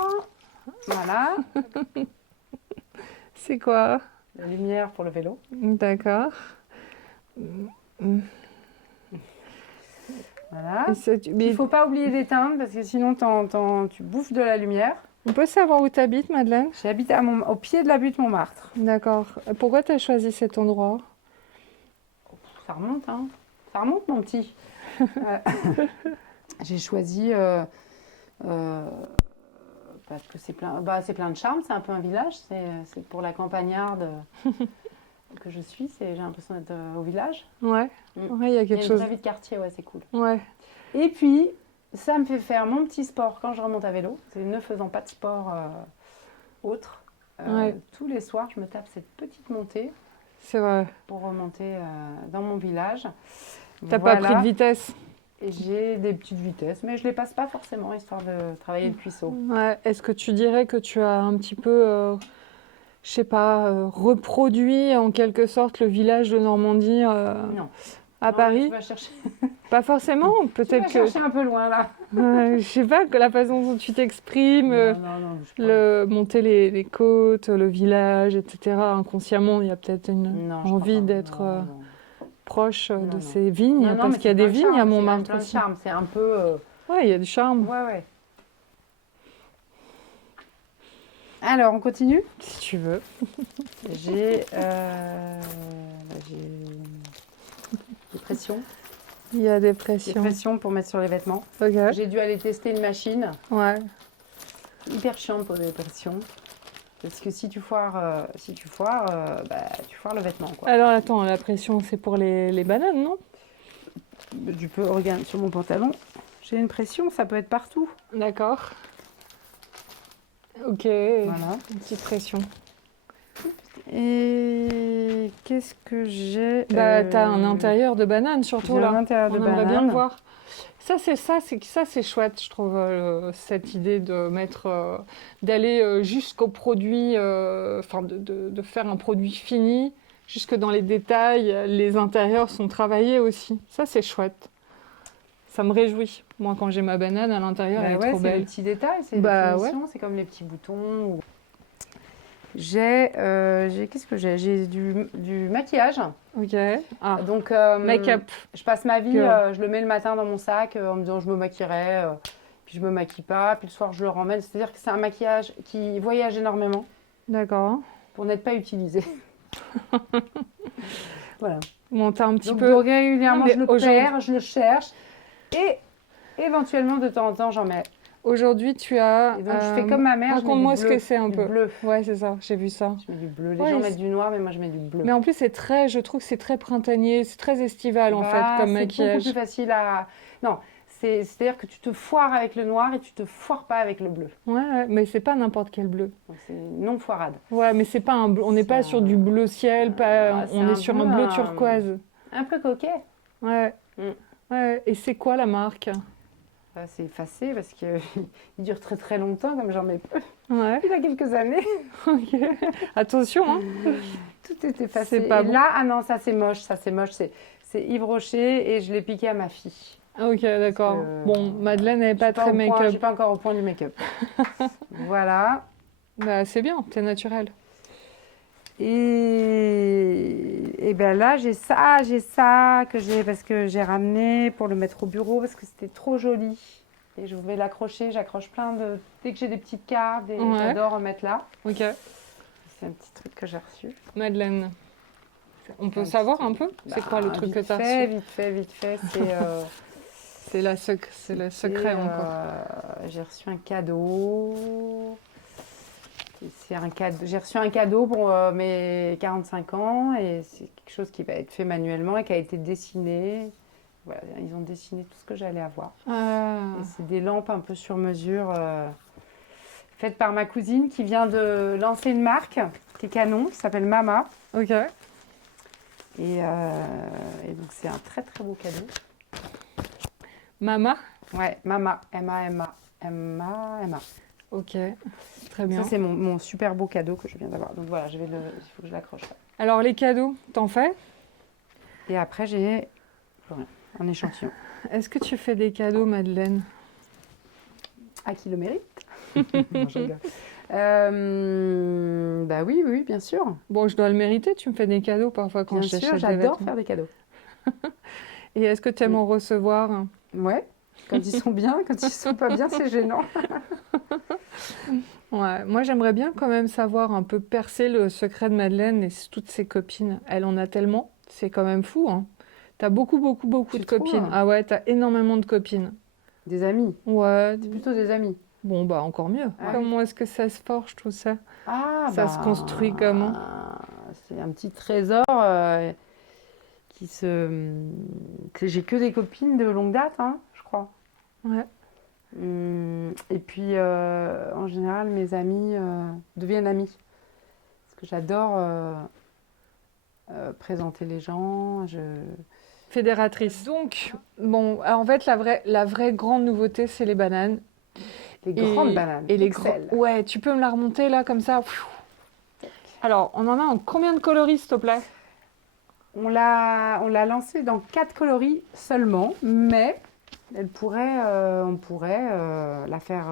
Voilà. C'est quoi? La lumière pour le vélo. D'accord. Voilà. Mais Il ne faut pas oublier d'éteindre parce que sinon tu bouffes de la lumière. on peut savoir où t'habites, Madeleine? J'habite au pied de la butte Montmartre. D'accord. Pourquoi t'as choisi cet endroit? Ça remonte, hein. Ça remonte, mon petit. J'ai choisi parce que c'est plein de charme. C'est un peu un village. C'est pour la campagnarde que je suis. J'ai l'impression d'être au village. Ouais. Mm. Ouais, il y a Il y a quelque une chose. vraie vie de quartier, ouais, c'est cool. Ouais. Et puis, ça me fait faire mon petit sport quand je remonte à vélo. C'est ne faisant pas de sport autre. Ouais. Tous les soirs, je me tape cette petite montée C'est vrai. pour remonter dans mon village. T'as pas pris de vitesse? Et j'ai des petites vitesses, mais je les passe pas forcément, histoire de travailler le cuisseau. Ouais. Est-ce que tu dirais que tu as un petit peu, je sais pas, reproduit en quelque sorte le village de Normandie Non. à Non, Paris? Tu vas chercher, Pas forcément. tu vas Peut-être que, chercher un peu loin, là. je sais pas, que la façon dont tu t'exprimes, Non, je monter les côtes, le village, etc. Inconsciemment, il y a peut-être une non, je crois envie pas. d'être Non, non. proche Non, de non. ces vignes, Non, non, parce mais qu'il y a c'est des plein de vignes à charme, Montmartre c'est plein de aussi. charme. C'est un peu... Ouais, il y a du charme, Ouais. Alors, on continue. si tu veux. J'ai des pressions. Il y a des Des pressions. pressions pour mettre sur les vêtements. Ok. J'ai dû aller tester une machine. Ouais. Hyper chiant pour des pressions. Parce que si tu foires, tu foires le vêtement, quoi. Alors attends, la pression, c'est pour les bananes, non? Tu peux, regarde, sur mon pantalon, j'ai une pression, ça peut être partout. D'accord. Ok. Voilà. Une petite pression. Et qu'est-ce que j'ai T'as un intérieur de banane surtout j'ai là. un intérieur On de aimerait bien banane. le voir. Ça c'est chouette, je trouve, cette idée de mettre, d'aller jusqu'au produit, enfin de faire un produit fini, jusque dans les détails. Les intérieurs sont travaillés aussi. Ça c'est chouette. Ça me réjouit. Moi, quand j'ai ma banane à l'intérieur, elle est trop c'est les belle. petits détails, c'est Bah, les finitions, c'est comme les petits boutons. J'ai qu'est-ce que j'ai? J'ai du maquillage. Ok. Ah, Donc make-up. je passe ma vie, Girl. je le mets le matin dans mon sac en me disant je me maquillerai, puis je me maquille pas, puis le soir je le ramène. C'est-à-dire que c'est un maquillage qui voyage énormément D'accord. pour n'être pas utilisé. Voilà. Bon, t'as un petit Donc peu. régulièrement Non, mais je le perds, je le cherche et éventuellement de temps en temps j'en mets. Aujourd'hui, tu as. Et donc je fais comme ma mère, je mets Raconte-moi du ce bleu, que c'est un du peu. bleu. Ouais, c'est ça, j'ai vu ça. Je mets du bleu. Les Ouais, gens il- mettent du noir, mais moi je mets du bleu. Mais en plus, je trouve que c'est très printanier, c'est très estival en fait comme C'est maquillage. beaucoup plus facile à... Non, c'est-à-dire que tu te foires avec le noir et tu te foires pas avec le bleu. Ouais, mais c'est pas n'importe quel bleu. Donc c'est non foirade. Ouais, mais c'est pas un bleu, on n'est pas C'est sur un- du bleu ciel, c'est on un est sur bleu, un bleu un- turquoise. Un peu coquet. Ouais. Mm. Ouais. Et c'est quoi la marque? C'est effacé parce qu'il dure très très longtemps, comme j'en mets peu. Ouais. Il y a quelques années, Ok. Attention, hein. tout est effacé. C'est pas Et bon. là, ah non, ça c'est moche, c'est Yves Rocher et je l'ai piqué à ma fille. Ah, ok, d'accord. Bon, Madeleine n'est pas très Je make-up. suis pas encore au point du make-up. Voilà. Bah, c'est bien, t'es naturel. Et ben là, j'ai ça parce que j'ai ramené pour le mettre au bureau parce que c'était trop joli. Et je vais l'accrocher, j'accroche plein de... Dès que j'ai des petites cartes, Ouais. j'adore en mettre là. Ok. C'est un petit truc que j'ai reçu. Madeleine, on peut Un savoir petit un peu? C'est quoi le truc que vite t'as fait, reçu? vite fait. C'est le secret encore. J'ai reçu un cadeau. C'est un cadeau. J'ai reçu un cadeau pour mes 45 ans et c'est quelque chose qui va être fait manuellement et qui a été dessiné. Voilà, ils ont dessiné tout ce que j'allais avoir. Ah, Et c'est des lampes un peu sur mesure faites par ma cousine qui vient de lancer une marque qui est canon, qui s'appelle Mama. ok. Et donc c'est un très très beau cadeau. Mama? Ouais, Mama, M-A-M-A, M-A-M-A. Ok, très bien. Ça c'est mon super beau cadeau que je viens d'avoir. Donc voilà, il faut que je l'accroche là. Alors, les cadeaux, t'en fais? Et après j'ai plus rien, un échantillon. Est-ce que tu fais des cadeaux, Madeleine? À qui le mérite? Non, je rigole. Bah oui, bien sûr. Bon, je dois le mériter, tu me fais des cadeaux parfois quand Bien je sûr, t'achète des j'adore vêtements. faire des cadeaux. Et est-ce que tu aimes en recevoir? Ouais, quand ils sont bien, quand ils sont pas bien, c'est gênant. Ouais, moi j'aimerais bien quand même savoir un peu percer le secret de Madeleine et toutes ses copines. Elle en a tellement, c'est quand même fou, hein. T'as beaucoup Tu de trouves? copines. Ah ouais, t'as énormément de copines. Des amis. Ouais, C'est plutôt des amis. bon bah encore mieux. Ouais. Comment est-ce que ça se forge tout ça? Ah Ça se construit comment? c'est un petit trésor qui se... J'ai que des copines de longue date, hein, je crois. Ouais. Et puis, en général, mes amis deviennent amis. Parce que j'adore présenter les gens. Fédératrice. Donc, bon, alors, en fait, la vraie grande nouveauté, c'est les bananes. Les grandes bananes, Et les Excel. Ouais, tu peux me la remonter là, comme ça. Pfiou. Alors, on en a en combien de coloris, s'il te plaît? On l'a lancée dans 4 coloris seulement, mais on pourrait la faire,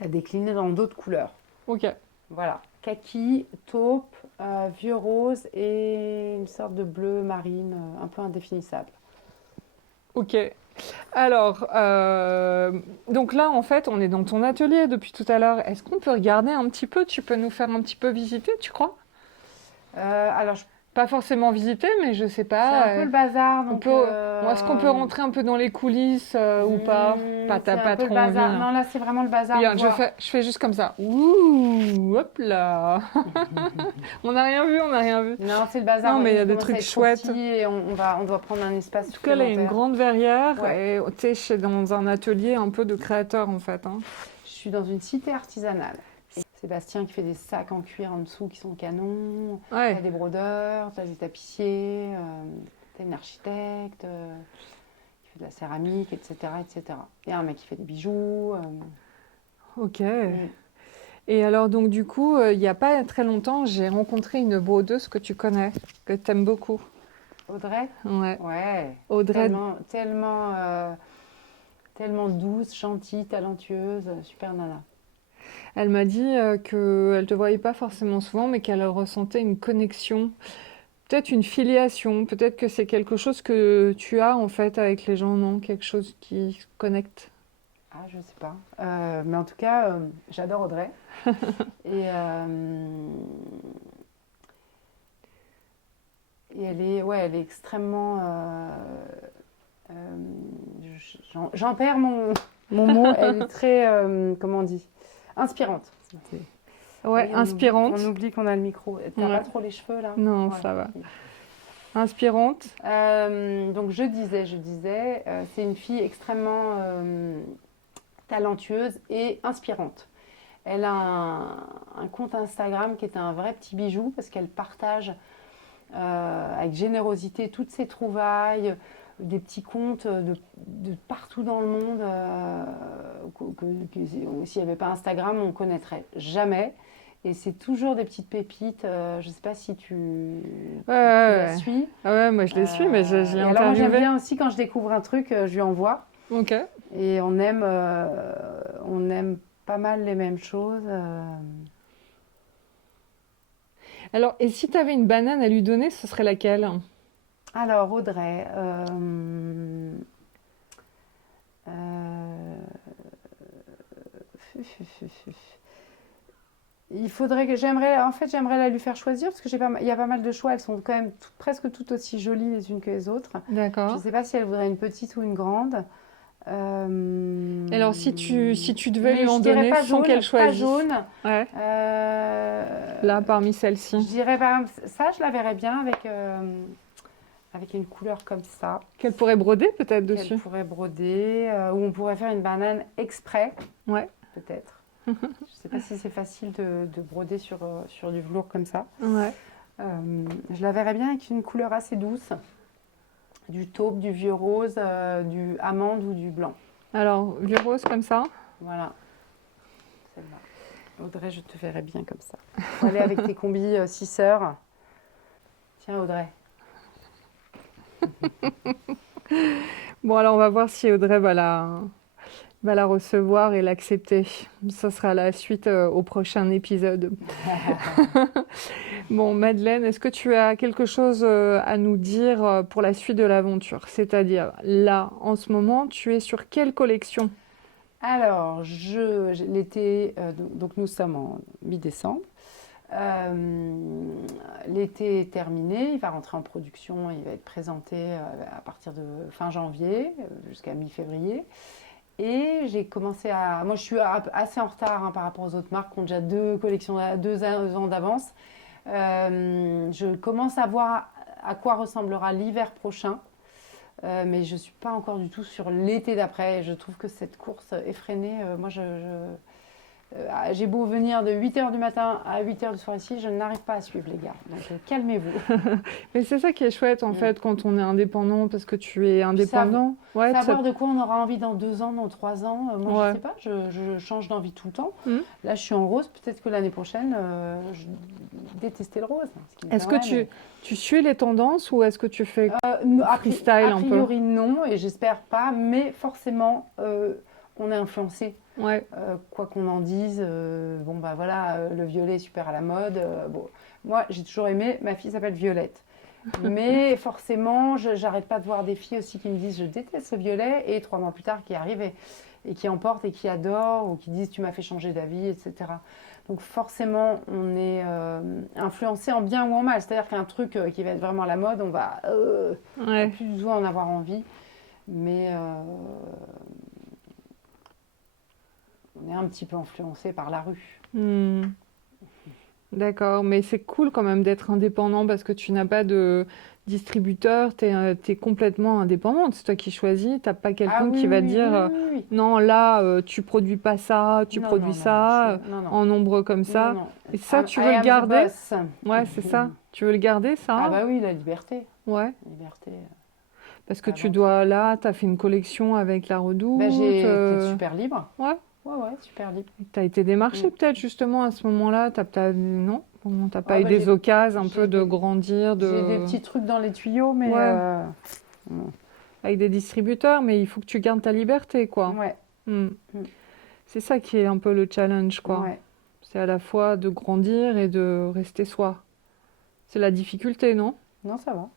la décliner dans d'autres couleurs. Ok. Voilà, kaki, taupe, vieux rose et une sorte de bleu marine un peu indéfinissable. Ok. Alors, donc là, en fait, on est dans ton atelier depuis tout à l'heure. Est-ce qu'on peut regarder un petit peu? Tu peux nous faire un petit peu visiter, tu crois? Alors, Pas forcément visiter, mais je sais c'est pas. un peu le bazar, donc... Est-ce qu'on peut rentrer un peu dans les coulisses ou pas? T'as c'est un pas peu le trop envie, bazar. là. Non, là, c'est vraiment le bazar. Regarde, on voit. je fais juste comme ça. Ouh, hop là. On n'a rien vu, on n'a rien vu. Non, c'est le bazar. Non, mais il y a des commence à trucs être trop chouettes. petit et on doit prendre un espace En tout cas, là, il y a une supplémentaire. grande verrière Ouais. et tu sais, je suis dans un atelier un peu de créateur en fait, hein. Je suis dans une cité artisanale. Et Sébastien qui fait des sacs en cuir en dessous qui sont canons. Ouais. T'as des brodeurs, t'as des tapissiers, t'as une architecte qui fait de la céramique, etc., etc. Il y a un mec qui fait des bijoux. Ok. Mm. Et alors, donc, du coup, il n'y a pas très longtemps, j'ai rencontré une brodeuse que tu connais, que tu aimes beaucoup. Audrey? Ouais. Ouais. Audrey, Tellement douce, gentille, talentueuse, super nana. elle m'a dit qu'elle ne te voyait pas forcément souvent, mais qu'elle ressentait une connexion, peut-être une filiation, peut-être que c'est quelque chose que tu as en fait avec les gens, non? Quelque chose qui connecte. Ah, je sais pas. Mais en tout cas, j'adore Audrey. Et, et elle est extrêmement. Euh, j'en perds mon mot. Elle est très, comment on dit, inspirante. Ouais, Oui, inspirante. On oublie qu'on a le micro. T'as Ouais. pas trop les cheveux là? Non, Ouais, ça va. ok. Inspirante. Donc je disais, c'est une fille extrêmement talentueuse et inspirante. Elle a un compte Instagram qui est un vrai petit bijou parce qu'elle partage avec générosité toutes ses trouvailles, des petits contes de partout dans le monde s'il n'y avait pas Instagram, on ne connaîtrait jamais. Et c'est toujours des petites pépites. Je ne sais pas si tu Ouais, la ouais. suis. Ah ouais, moi je les suis, mais je l'ai Et alors moi j'aime interviewé. bien aussi quand je découvre un truc, je lui envoie. Ok. Et on aime pas mal les mêmes choses. Alors, et si tu avais une banane à lui donner, ce serait laquelle? Alors Audrey, euh, il faudrait que j'aimerais la lui faire choisir parce que il y a pas mal de choix. Elles sont quand même presque toutes aussi jolies les unes que les autres. Je ne D'accord. sais pas si elle voudrait une petite ou une grande. Alors, si tu devais lui Mais en je dirais donner sans qu'elle pas choisisse. jaune. Ouais. Là, parmi celles-ci. Je dirais par exemple, ça, je la verrais bien avec une couleur comme ça, Qu'elle pourrait broder peut-être qu'elle dessus. pourrait broder, ou on pourrait faire une banane exprès, Ouais. peut-être. Je ne sais pas si c'est facile de broder sur du velours comme ça. Ouais. Je la verrais bien avec une couleur assez douce, du taupe, du vieux rose, du amande ou du blanc. Alors, vieux rose comme ça. Voilà, celle-là. Audrey, je te verrais bien comme ça. Faut aller avec tes combis 6 sœurs. Tiens, Audrey. Bon, alors on va voir si Audrey va la recevoir et l'accepter. Ça sera la suite au prochain épisode. Bon, Madeleine, est-ce que tu as quelque chose à nous dire pour la suite de l'aventure? C'est-à-dire, là, en ce moment, tu es sur quelle collection? Alors, l'été, donc nous sommes en mi-décembre. L'été est terminé, il va rentrer en production, il va être présenté à partir de fin janvier jusqu'à mi-février. Et j'ai commencé à... Moi, je suis assez en retard par rapport aux autres marques qui ont déjà deux collections, 2 ans d'avance. Je commence à voir à quoi ressemblera l'hiver prochain. Mais je ne suis pas encore du tout sur l'été d'après. Je trouve que cette course effrénée, j'ai beau venir de 8h du matin à 8h du soir ici, je n'arrive pas à suivre les gars. Donc calmez-vous. Mais c'est ça qui est chouette en fait quand on est indépendant, parce que tu es indépendant. Ouais, Savoir de quoi on aura envie dans 2 ans, dans 3 ans. Moi, je Ouais. ne sais pas, je change d'envie tout le temps. Hmm. Là, je suis en rose. Peut-être que l'année prochaine, je détestais le rose. Est-ce que tu suis les tendances ou est-ce que tu fais freestyle a un peu? priori, non, et j'espère pas. Mais forcément, on est influencé. Ouais. Quoi qu'on en dise, bon bah voilà, le violet est super à la mode. Bon, moi, j'ai toujours aimé. Ma fille s'appelle Violette. Mais forcément, j'arrête pas de voir des filles aussi qui me disent je déteste ce violet et 3 mois plus tard qui arrivent et qui emportent et qui adorent ou qui disent tu m'as fait changer d'avis, etc. Donc forcément, on est influencé en bien ou en mal. C'est-à-dire qu'un truc qui va être vraiment à la mode, on va Ouais. plus du tout en avoir envie. Mais on est un petit peu influencé par la rue. Hmm. D'accord, mais c'est cool quand même d'être indépendant parce que tu n'as pas de distributeur, tu es complètement indépendante. C'est toi qui choisis, t'as pas quelqu'un qui va te dire oui. non, là, tu produis pas ça, tu Non, produis non, ça non. en nombre comme ça. Non. Et ça, tu veux I le am the garder? boss. Ouais, c'est ça. Tu veux le garder, ça? Ah bah oui, la liberté. Ouais, La liberté. parce que tu Avant dois, là, tu as fait une collection avec La Redoute. Bah, j'étais super libre. Ouais, Ouais, super libre. tu as été démarché Mm. peut-être justement à ce moment-là. Non? Bon, t'as pas eu Bah, des occasions un j'ai peu de des- grandir, J'ai des petits trucs dans les tuyaux, mais Ouais. Avec des distributeurs, mais il faut que tu gardes ta liberté, quoi. ouais, Hmm. Mm. C'est ça qui est un peu le challenge, quoi. ouais. C'est à la fois de grandir et de rester soi. C'est la difficulté, non? Non, ça va.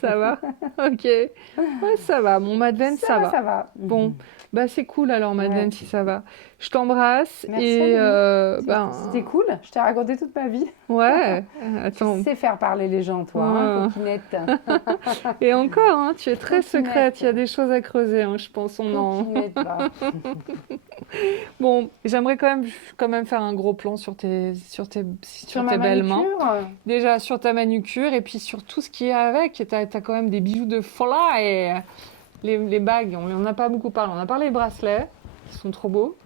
Ça va? Ok. Ouais, ça va. Mon Madeleine, ça va. Ça va. Bon, bah c'est cool alors, Madeleine, Ouais. si ça va. Je t'embrasse Merci, et Amélie. C'était cool. Je t'ai raconté toute ma vie. ouais. Tu Attends. sais faire parler les gens, toi, hein, coquinette. Et encore, hein, tu es très Coquinette. secrète. Il y a des choses à creuser, hein, je pense. Coquinette, va. Bon, j'aimerais quand même faire un gros plan sur Sur tes ma belles mains. manucure, Déjà sur ta manucure et puis sur tout ce qui est avec. Tu as quand même des bijoux de folie et les bagues, on n'en a pas beaucoup parlé. On a parlé des bracelets, qui sont trop beaux.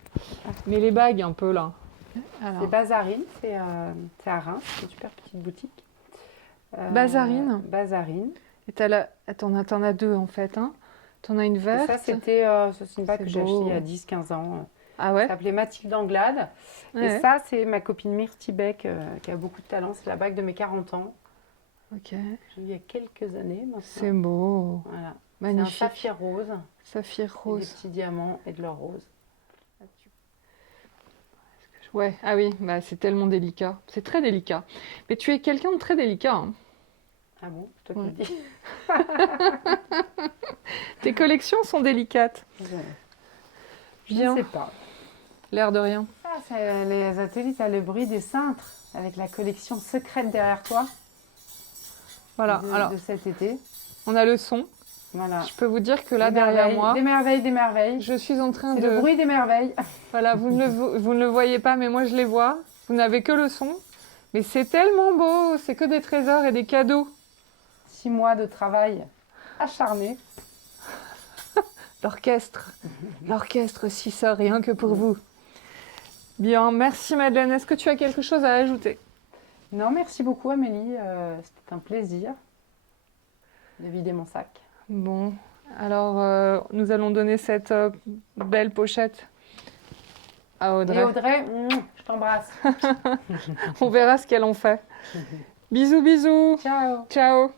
Mais les bagues, un peu là. Alors, c'est Bazarine, c'est à Reims, c'est une super petite boutique. Bazarine. Bazarine. et t'en as deux en fait. Hein. T'en as une Et verte. ça, c'est une bague C'est que j'ai beau. achetée il y a 10-15 ans. Ah Ça ouais? s'appelait Mathilde Anglade. Et Ouais. ça, c'est ma copine Myrtille Beck, qui a beaucoup de talent. C'est la bague de mes 40 ans. Ok. J'ai eu il y a quelques années C'est maintenant. beau. Voilà. C'est un Magnifique. saphir rose Saphir et des rose. petits diamants et de l'or rose. Ouais, ah oui, bah c'est tellement délicat. C'est très délicat. Mais tu es quelqu'un de très délicat, hein. Ah bon? C'est toi Ouais. qui le dis. Tes collections sont délicates. Je Bien. ne sais pas. L'air de rien. Ah, c'est les ateliers, t'as le bruit des cintres avec la collection secrète derrière toi Voilà, alors de cet été. on a le son. Voilà. Je peux vous dire que là, Des derrière merveilles, moi, des merveilles, des merveilles. je suis en train C'est de... le bruit des merveilles. Voilà, vous ne le voyez pas, mais moi je les vois. Vous n'avez que le son. Mais c'est tellement beau, c'est que des trésors et des cadeaux. 6 mois de travail acharné. L'orchestre s'y sort rien que pour vous. Bien, merci Madeleine. Est-ce que tu as quelque chose à ajouter? Non, merci beaucoup Amélie. C'était un plaisir de vider mon sac. Bon, alors nous allons donner cette belle pochette à Et Audrey. Audrey, je t'embrasse. On verra ce qu'elle en fait. Bisous, bisous. Ciao. Ciao.